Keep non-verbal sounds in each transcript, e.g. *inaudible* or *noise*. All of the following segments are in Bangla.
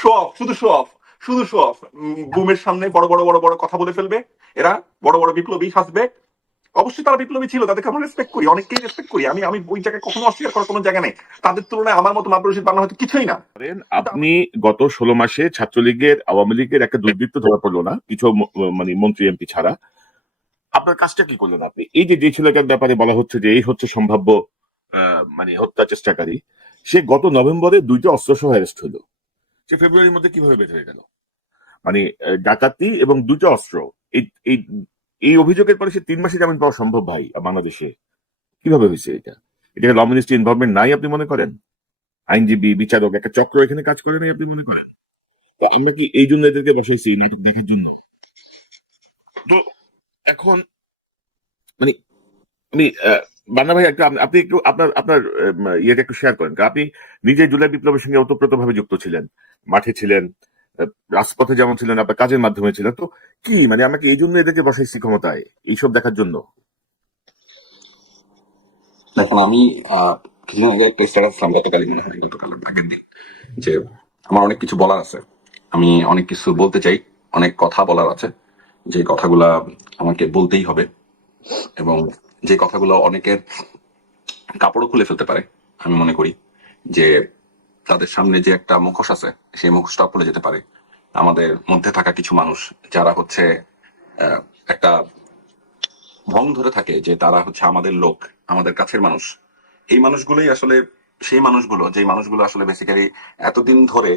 শো অফ শুধু শো অফ শুধু শো অফ বুমের সামনে বড় বড় বড় বড় কথা বলে ফেলবে। এরা বড় বড় বিপ্লবী হাসবে অবশ্যই তারা বিপ্লবী ছিল, তাদেরকে আমরা রেসপেক্ট করি রেসপেক্ট করি। আমি আমি ওই জায়গায় কখনো অস্বীকার করার কোনো জায়গা নেই। তাদের তুলনায় আমার মতো রশিদ বাংলা হয়তো কিছুই না। আপনি গত ষোলো মাসে ছাত্রলীগের, আওয়ামী লীগের একটা দুর্বৃত্ত ধরা পড়ল না, কিছু মানে মন্ত্রী, এমপি ছাড়া। আপনার কাজটা কি করলেন আপনি? এই যে যে ছেলেটার ব্যাপারে বলা হচ্ছে যে, এই হচ্ছে সম্ভাব্য মানে হত্যা চেষ্টাকারী, সে গত নভেম্বরে দুইটা অস্ত্র সহ অ্যারেস্ট হলো। সে ফেব্রুয়ারির মধ্যে কীভাবে বের হয়ে গেল? মানে ডাকাতি এবং দুটো অস্ত্র। এই এই অভিযোগের পরে সে তিন মাসে জামিন পাওয়া সম্ভব ভাই বাংলাদেশে। কীভাবে হয়েছে এটা? এটা ল মিনিস্ট্রি ইনভলভমেন্ট নাই আপনি মনে করেন? আইনজীবী, বিচারক, একটা চক্র এখানে কাজ করে নাই আপনি মনে করেন? তো আমরা কি এই জন্য এদেরকে বসাইছি নাটক দেখার জন্য? তো এখন মানে আমি বান্না ভাই আপনি একটু আপনার আপনার ইয়েটা একটু শেয়ার করেন। আপনি নিজে জুলাই বিপ্লবের সঙ্গে ওতপ্রোত ভাবে যুক্ত ছিলেন, মাঠে ছিলেন রাজপথে যেমন ছিলেন, আপনার কাজের মাধ্যমে ছিলেন। তো কি মানে আমাকে এই জন্য এদেরকে বসাইছি ক্ষমতায় এইসব দেখার জন্য? দেখুন, আমি কিছুদিন আগে একটা স্ট্যাটাস মনে হয় আগের দিন যে আমার অনেক কিছু বলার আছে। আমি অনেক কিছু বলতে চাই, অনেক কথা বলার আছে, যে কথাগুলা আমাকে বলতেই হবে। এবং যে কথাগুলো অনেকের কাপড়ও খুলে ফেলতে পারে, আমি মনে করি যে তাদের সামনে যে একটা মুখোশ আছে, সেই মুখোশটা খুলে যেতে পারে। আমাদের মধ্যে থাকা কিছু মানুষ যারা হচ্ছে একটা ভং ধরে থাকে যে তারা হচ্ছে আমাদের লোক, আমাদের কাছের মানুষ। এই মানুষগুলোই আসলে, সেই মানুষগুলো যে মানুষগুলো আসলে বেসিক্যালি এতদিন ধরে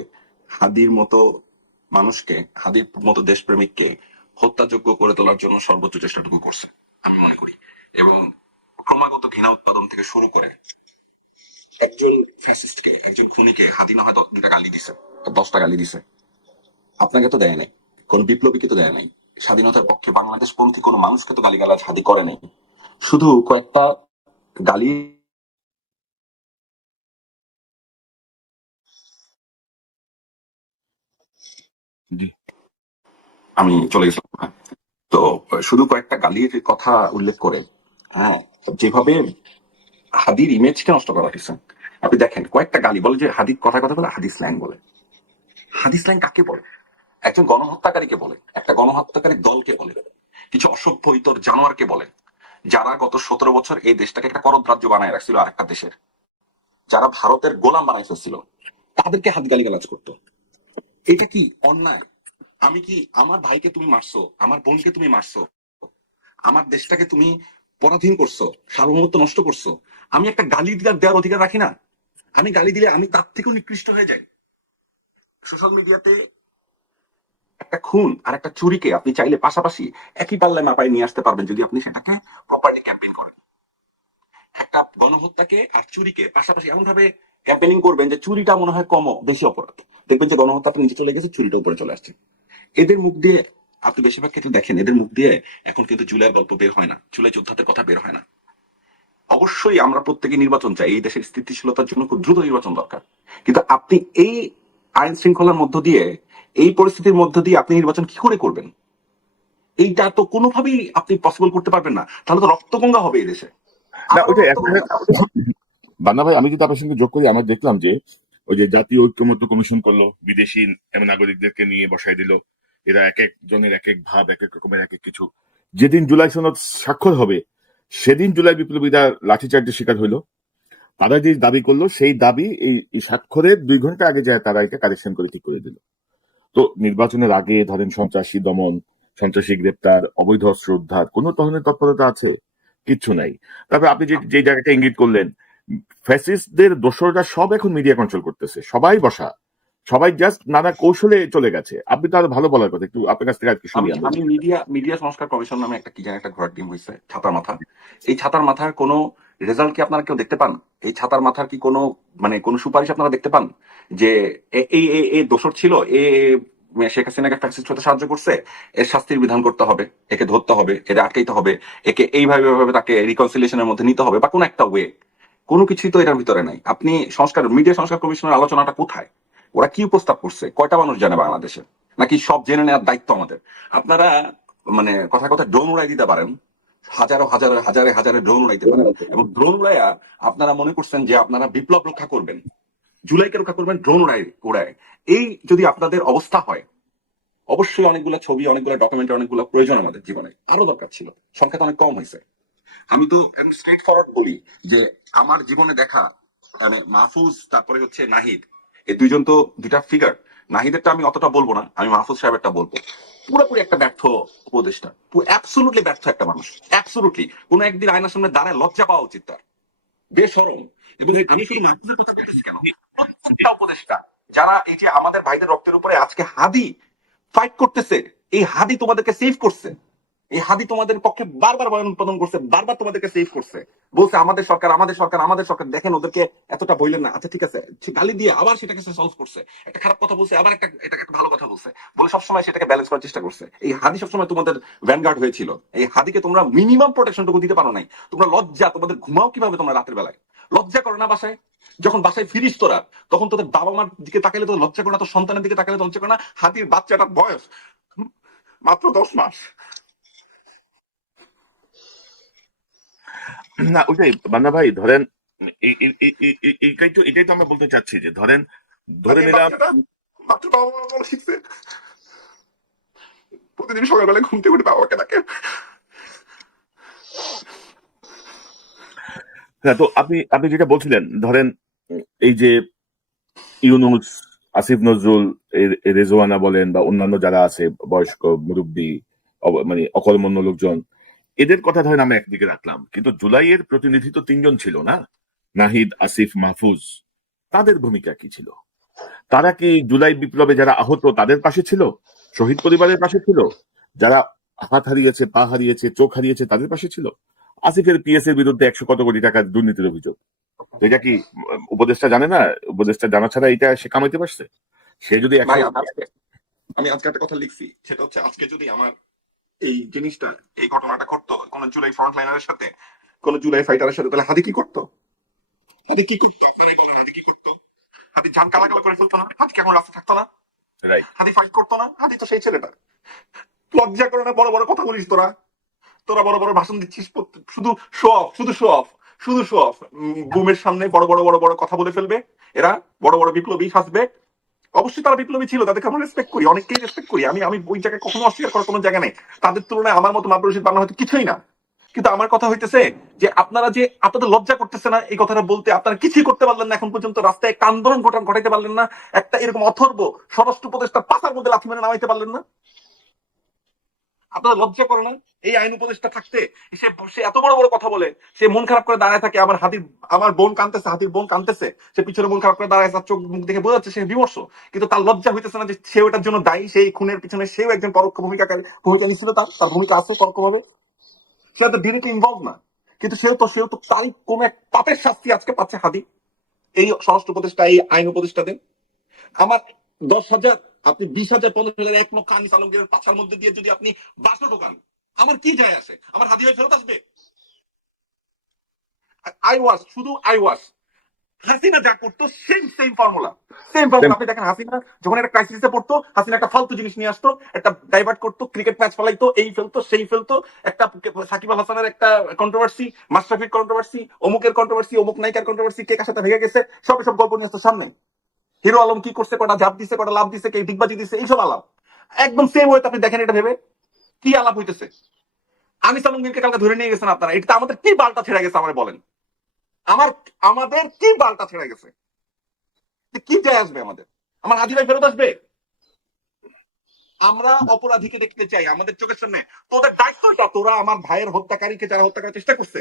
হাদির মতো মানুষকে, হাদির মতো দেশপ্রেমিককে হত্যাযোগ্য করে তোলার জন্য সর্বোচ্চ চেষ্টাটুকু করছে, আমি মনে করি। এবং ক্রমাগত ঘৃণা উৎপাদন থেকে শুরু করে একজন ফ্যাসিস্টকে একজন খুনিকে হাদি না হয় দ- দুটা গালি দিছে দশটা গালি দিছে। আপনাকে তো দেয় নাই, কোন বিপ্লবীকে তো দেয় নাই। স্বাধীনতার পক্ষে বাংলাদেশ পন্থী কোনো মানুষকে তো গালিগালাজ হাদি করে নাই। শুধু কয়েকটা গালি আমি চলে গেছিলাম। তো শুধু কয়েকটা গালির কথা উল্লেখ করে হ্যাঁ যেভাবে হাদির ইমেজকে নষ্ট করা হয়েছে। আপনি দেখেন, কয়েকটা গালি বলে যে হাদির কথা কথা বলে হাদিস স্ল্যাং বলে। হাদিস স্ল্যাং কাকে বলে? একজন গণহত্যাকারীকে বলে, একটা গণহত্যাকারী দলকে বলে, কিছু অসভ্য ইতর জানোয়ারকে বলে, যারা গত সতেরো বছর এই দেশটাকে একটা করদ রাজ্য বানায় রাখছিল আরেকটা দেশের। যারা ভারতের গোলাম বানাই ফেলছিল, তাদেরকে হাত গালি গালাজ করতো। এটা কি অন্যায়? আমি কি আমার ভাইকে তুমি মারছো? আমার বোনকে তুমি মারছো? আমার দেশটাকে তুমি পরাধীন করছ, সার্বভৌমত্ব নষ্ট করছ। আমি একটা গালি দেওয়ার অধিকার রাখি না। আমি গালি দিলে আমি তার থেকেও নিকৃষ্ট হয়ে যাই। সোশ্যাল মিডিয়াতে একটা খুন আর একটা চুরিকে আপনি চাইলে পাশাপাশি একই পাল্লায় মাপায় নিয়ে আসতে পারবেন যদি আপনি সেটাকে প্রপারলি ক্যাম্পেইন করেন। একটা গণহত্যাকে আর চুরিকে পাশাপাশি এমন ভাবে ক্যাম্পেইনিং করবেন যে চুরিটা মনে হয় কম বেশি অপরাধ। দেখবেন যে গণহত্যাটা নিচে চলে গেছে, চুরিটা উপরে চলে আসছে। এদের মুখ দিয়ে আপনি বেশিরভাগ ক্ষেত্রে দেখেন এদের মুখ দিয়ে এখন কিন্তু জুলাইয়ের গল্প বের হয় না। জুলাই যোদ্ধাদের কথা বের হয় না। অবশ্যই আমরা প্রত্যেকে নির্বাচন চাই। এই দেশের স্থিতিশীলতার জন্য খুব দ্রুত নির্বাচন দরকার। কিন্তু আপনি এই আইন শৃঙ্খলার মধ্য দিয়ে এই পরিস্থিতির মধ্য দিয়ে আপনি নির্বাচন কি করে করবেন? এইটা তো কোনোভাবেই আপনি পসিবল করতে পারবেন না। তাহলে তো রক্তগঙ্গা হবে এই দেশে। বান্না ভাই আমি যদি আপনার সঙ্গে যোগ করি। আমরা দেখলাম যে ওই যে জাতীয় ঐক্যমত্য কমিশন করল বিদেশি নাগরিকদেরকে নিয়ে বসাই দিল। এরা এক এক জনের এক এক ভাব, এক এক রকমের এক এক কিছু। যেদিন জুলাই সনদ স্বাক্ষর হবে, সেদিন জুলাই বিপ্লবীরা লাঠিচার্জের শিকার হইল। তারা যে দাবি করল, সেই দাবি এই স্বাক্ষরের দুই ঘণ্টা আগে যায় তারা এটা কারেকশন করে ঠিক করে দিল। তো নির্বাচনের আগে ধরেন সন্ত্রাসী দমন, সন্ত্রাসী গ্রেপ্তার, অবৈধ অস্ত্র উদ্ধার, কোনো ধরনের তৎপরতা আছে? কিচ্ছু নাই। তারপরে আপনি যে যে জায়গাটা ইঙ্গিত করলেন, ফ্যাসিস্টদের দোসররা সব এখন মিডিয়া কন্ট্রোল করতেছে, সবাই বসা। সবাই জাস্ট নানা কৌশলে চলে গেছে। আপনি তো আরও ভালো বলার কথা একটু আপনার কাছ থেকে আর কি শুনি আমি মিডিয়া মিডিয়া সংস্কার কমিশন নামে একটা কি জানি একটা ঘোড়ার টিম হয়েছে ছাতার মাথা। এই ছাতার মাথার কোনো রেজাল্ট কি আপনারা কেউ দেখতে পান? এই ছাতার মাথার কি কোনো মানে কোনো সুপারিশ আপনারা দেখতে পান? যে এই এই দোষর ছিল এ শেখ হাসিনাকে ফ্যাসিস্ট হতে সাহায্য করছে এর শাস্তির বিধান করতে হবে একে ধরতে হবে এর আটকাইতে হবে একে এইভাবে এইভাবে তাকে রিকনসিলিয়েশনের মধ্যে নিতে হবে বা কোনো একটা ওয়ে কোনো কিছুই তো এটার ভিতরে নাই। আপনি সংস্কার মিডিয়া সংস্কার কমিশনের আলোচনাটা কোথায়? ওরা কি প্রস্তাব করছে? কয়টা মানুষ জানে বাংলাদেশে? নাকি সব জেনে নেওয়ার দায়িত্ব আমাদের? আপনারা মানে কথা কথা ড্রোন উড়াই দিতে পারেন। হাজারো হাজারো, হাজারে হাজারে ড্রোন উড়াইতে পারেন। এবং ড্রোন উড়াইয়া আপনারা মনে করছেন যে আপনারা বিপ্লব রক্ষা করবেন। জুলাইকে রক্ষা করবেন, ড্রোন উড়ায় উড়ায়। এই যদি আপনাদের অবস্থা হয়, অবশ্যই অনেকগুলো ছবি, অনেকগুলো ডকুমেন্ট অনেকগুলো প্রয়োজন আমাদের জীবনে। আরও দরকার ছিল। সংখ্যা অনেক কম হয়েছে। আমি তো স্ট্রেট ফরওয়ার্ড বলি যে, আমার জীবনে দেখা মানে মাহফুজ, তারপরে হচ্ছে নাহিদ এই দুইজন তো দুইটা ফিগার নাহিদেরটা আমি অতটা বলব না, আমি মাহফুজ সাহেবেরটা বলব। পুরোপুরি একটা ব্যর্থ উপদেষ্টা। অ্যাবসোলুটলি ব্যর্থ একটা মানুষ। অ্যাবসোলুটলি কোন একদিন আয়নার সামনে দাঁড়ায় লজ্জা পাওয়া উচিত তার। বেসরম। এবং আমি শুধু মাহফুজের কথা বলতেছি কেন? প্রত্যেকটা উপদেষ্টা, যারা এই যে আমাদের ভাইদের রক্তের উপরে আজকে হাদি ফাইট করতেছে, এই হাদি তোমাদেরকে সেভ করছে। এই হাদি তোমাদের পক্ষে বারবার বয়ান উৎপাদন করছে, বারবার তোমাদেরকে সেভ করছে। বলছে, আমাদের সরকার আমাদের সরকার আমাদের সরকার। দেখেন, ওদেরকে এতটা বললেন না। আচ্ছা ঠিক আছে গালি দিয়ে আবার সেটাকে সে সলভ করছে। একটা খারাপ কথা বলছে, আবার একটা এটা একটা ভালো কথা বলছে। বলে সবসময় সেটাকে ব্যালেন্স করার চেষ্টা করছে। এই হাদি সবসময় তোমাদের ভ্যানগার্ড হয়েছিল। এই হাদিকে তোমরা মিনিমাম প্রোটেকশনটুকু দিতে পারো নাই। তোমরা লজ্জা, তোমাদের ঘুমাও কীভাবে তোমরা রাতের বেলায়? লজ্জা করো না বাসায়। যখন বাসায় ফিরিস তোরা, তখন তোদের বাবা মার দিকে তাকালে তো লজ্জা করে না, তোর সন্তানের দিকে তাকালে তো লজ্জা করে না। হাতির বাচ্চাটার বয়স মাত্র দশ মাস। *clears throat* না ওইটাই বান্না ভাই ধরেন এই- এই- এই- এই- এই- এইটাই তো এটাই তো আমরা বলতে চাচ্ছি যে ধরেন ধরে নিলাম শিখছে। প্রতিদিন সকালবেলা ঘুম থেকে উঠে বাবাকে ডাকে। না তো আপনি আপনি যেটা বলছিলেন ধরেন এই যে ইউনুস আসিফ নজরুল রেজওয়ানা বলেন বা অন্যান্য যারা আছে বয়স্ক মুরব্বী মানে অকর্মণ্য লোকজন এদের কথা ধরেন আমরা একদিকে রাখলাম। কিন্তু জুলাইয়ের প্রতিনিধি তো তিনজন ছিল না? নাহিদ আসিফ মাহফুজ। তাদের ভূমিকা কি ছিল? তারা কি জুলাই বিপ্লবে যারা আহত তাদের পাশে ছিল? শহীদ পরিবারের পাশে ছিল? যারা হাত হারিয়েছে পা হারিয়েছে চোখ হারিয়েছে তাদের পাশে ছিল? আসিফের পিএস এর বিরুদ্ধে একশো কত কোটি টাকার দুর্নীতির অভিযোগ। এটা কি উম, উপদেষ্টা জানে না? উপদেষ্টা জানা ছাড়া এটা সে কামাইতে পারছে? সে যদি আমি আজকে একটা কথা লিখছি। সেটা হচ্ছে আজকে যদি আমার এই জিনিসটা এই ঘটনাটা ঘটতো কোন জুলাই ফ্রন্ট লাইনারের সাথে? কোন জুলাই ফাইটারের সাথে তাহলে হাদি কি করতো? হাদি কি করতো? আপনারাই বলেন হাদি কি করতো? হাদি জান কালাকালা করে ফেলতো না? হাদি কেমন রাস্তা থাকতো না? রাইট হাদি ফাইট করতো না? হাদি তো সেই ছেলেটা। লজ্জা করে না বড় বড় কথা বলিস তোরা। তোরা বড় বড় ভাষণ দিচ্ছিস শুধু শো অফ শুধু শো অফ শুধু শো অফ বুমের সামনে বড় বড় বড় বড় কথা বলে ফেলবে। এরা বড় বড় বিপ্লবী হাসবে। অবশ্যই তারা বিপ্লবী ছিল, তাদেরকে আমরা রেসপেক্ট করি, অনেককেই রেসপেক্ট করি। আমি আমি ওই জায়গায় কখনো অস্বীকার করার কোনো জায়গা নেই। তাদের তুলনায় আমার মতো মাবরুর রশিদ বাংলা হয়তো কিছুই না। কিন্তু আমার কথা হইতেছে যে আপনারা যে আপনাদের লজ্জা করতেছে না এই কথাটা বলতে, আপনারা কিছুই করতে পারলেন না, এখন পর্যন্ত রাস্তায় একটা আন্দোলন ঘটান ঘটাইতে পারলেন না। একটা এরকম অথর্ব স্বরাষ্ট্র উপদেষ্টা পাতার মধ্যে লাথি মেরে নামাইতে পারলেন না। আপনারা লজ্জা করে না? এই আইন উপদেষ্টা থাকতে সে সে এত বড় বড় কথা বলে, সে মন খারাপ করে দাঁড়ায় থাকে, আমার হাতির, আমার বোন কানতেছে হাতির বোন কানতেছে সে পিছনে মন খারাপ করে দাঁড়ায়, তার চোখ মুখ দেখে বোঝা যাচ্ছে সে বিমর্ষ। কিন্তু তার লজ্জা হইতেছে না যে সে ওটার জন্য দায়ী, সেই খুনের পিছনে সেও একজন পরোক্ষ ভূমিকা ভূমিকা নিচ্ছিল তার তার ভূমিকা আছে পরোক্ষভাবে। সে তো ডিরেক্টলি ইনভলভ না। কিন্তু সেও তো সেও তো তারই কোন এক পাপের শাস্তি আজকে পাচ্ছে হাদি এই স্বরাষ্ট্র উপদেষ্টা, এই আইন উপদেষ্টা দেন আমার দশ হাজার আপনি বিশ হাজার পঞ্চাশ হাজার এক লক্ষ আনিস আলমগীরের পাছার মধ্যে দিয়ে যদি আপনি বাসো ঢোকান আমার কি যায় আসে আমার হাদি ভাই ফেরত আসবে? আই ওয়াশ শুধু আই ওয়াশ হাসিনা যা করতো same same formula same formula আপনি দেখেন হাসিনা যখন একটা ক্রাইসিসে পড়তো হাসিনা একটা ফালতু জিনিস নিয়ে আসতো একটা ডাইভার্ট করতো ক্রিকেট ম্যাচ ফেলাইতো এই ফেলতো সেই ফেলতো একটা সাকিব আল হাসানের একটা কন্ট্রোভার্সি মাস্টারফিট কন্ট্রোভার্সি অমুকের কন্ট্রোভার্সি অমুক নায়িকার কন্ট্রোভার্সি কে কার সাথে ভেঙে গেছে সব সব গল্প নিয়ে আসতো সামনে হিরো আলম কি করছে, কটা ঝাপ দিছে, কটা লাভ দিছে, কে ডিগবাজি দিছে, এইসব আলাপ। একদম সেম হয়ে আপনি দেখেন, এটা ভেবে কি আলাপ হইতেছে। আনিস আলমগীরকে কালকে ধরে নিয়ে গেছেন আপনারা, এটা আমাদের কি বালটা ছেড়ে গেছে আমার বলেন। আমার, আমাদের কি বালটা ছেড়ে গেছে? কি যায় আসবে আমাদের? আমার হাজি ভাই ফেরত আসবে? আমরা অপরাধীকে দেখতে চাই, আমাদের চোখের সামনে। তোদের দায়িত্বটা তোরা, আমার ভাইয়ের হত্যাকারীকে যারা হত্যা করার চেষ্টা করছে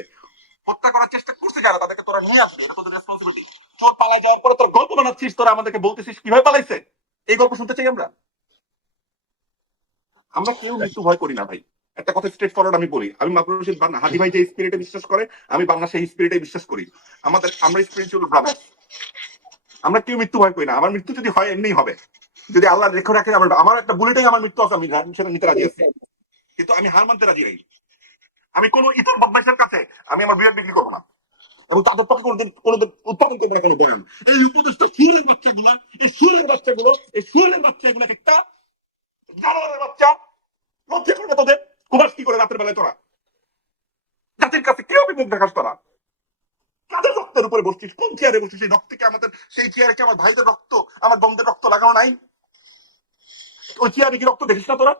হত্যা করার চেষ্টা করছে যারা, তাদেরকে তোরা নিয়ে আসবে, এটা তোদের রেসপন্সিবিলিটি চোর পালা যাওয়ার পরে তোর গল্প বানাচ্ছিস, তোরা আমাদেরকে বলতেছিস কীভাবে পালাইছে? এই গল্প শুনতে চাই আমরা? আমরা কেউ মৃত্যু ভয় করি না ভাই। একটা কথা স্ট্রেট ফরওয়ার্ড আমি বলি। আমি মাহবুব রশিদ বান্না হাজি ভাই যে স্পিরিটে বিশ্বাস করে, আমি বাংলা সেই স্পিরিটে বিশ্বাস করি। আমাদের আমরা স্পিরিচুয়াল ব্রাদার আমরা কেউ মৃত্যু ভয় করি না। আমার মৃত্যু যদি হয় এমনি হবে। যদি আল্লাহ রেখে রাখে আমার আমার একটা বুলেটেই আমার মৃত্যু আছে, আমি সেটা নিতে রাজি আছি। কিন্তু আমি হার মানতে রাজি নাই। আমি কোন ইতর বদমাইশের কাছে আমি আমার বিরাট বিক্রি করব না। এবং তাদের পক্ষে কোনোদিন কোনোদিন উৎপাদন করব না কোনো বয়ান। এই উপদেশটা সুরের বাচ্চাগুলো, এই সুরের বাচ্চাগুলো, এই সুরের বাচ্চাগুলো একটা জানোয়ারের বাচ্চা লজ্জা করবে তোদের? কুমার কি করে রাতের বেলায় তোরা? জাতির কাছে কীভাবে মুখ দেখাস তোরা? কাদের রক্তের উপরে বসছিস? কোন চেয়ারে বসছিস? সেই রক্তে কি আমাদের সেই চেয়ারে কি আমার ভাইদের রক্ত, আমার বন্ধের রক্ত লাগানো নাই? ওই চেয়ারে কি রক্ত দেখিস না তোরা?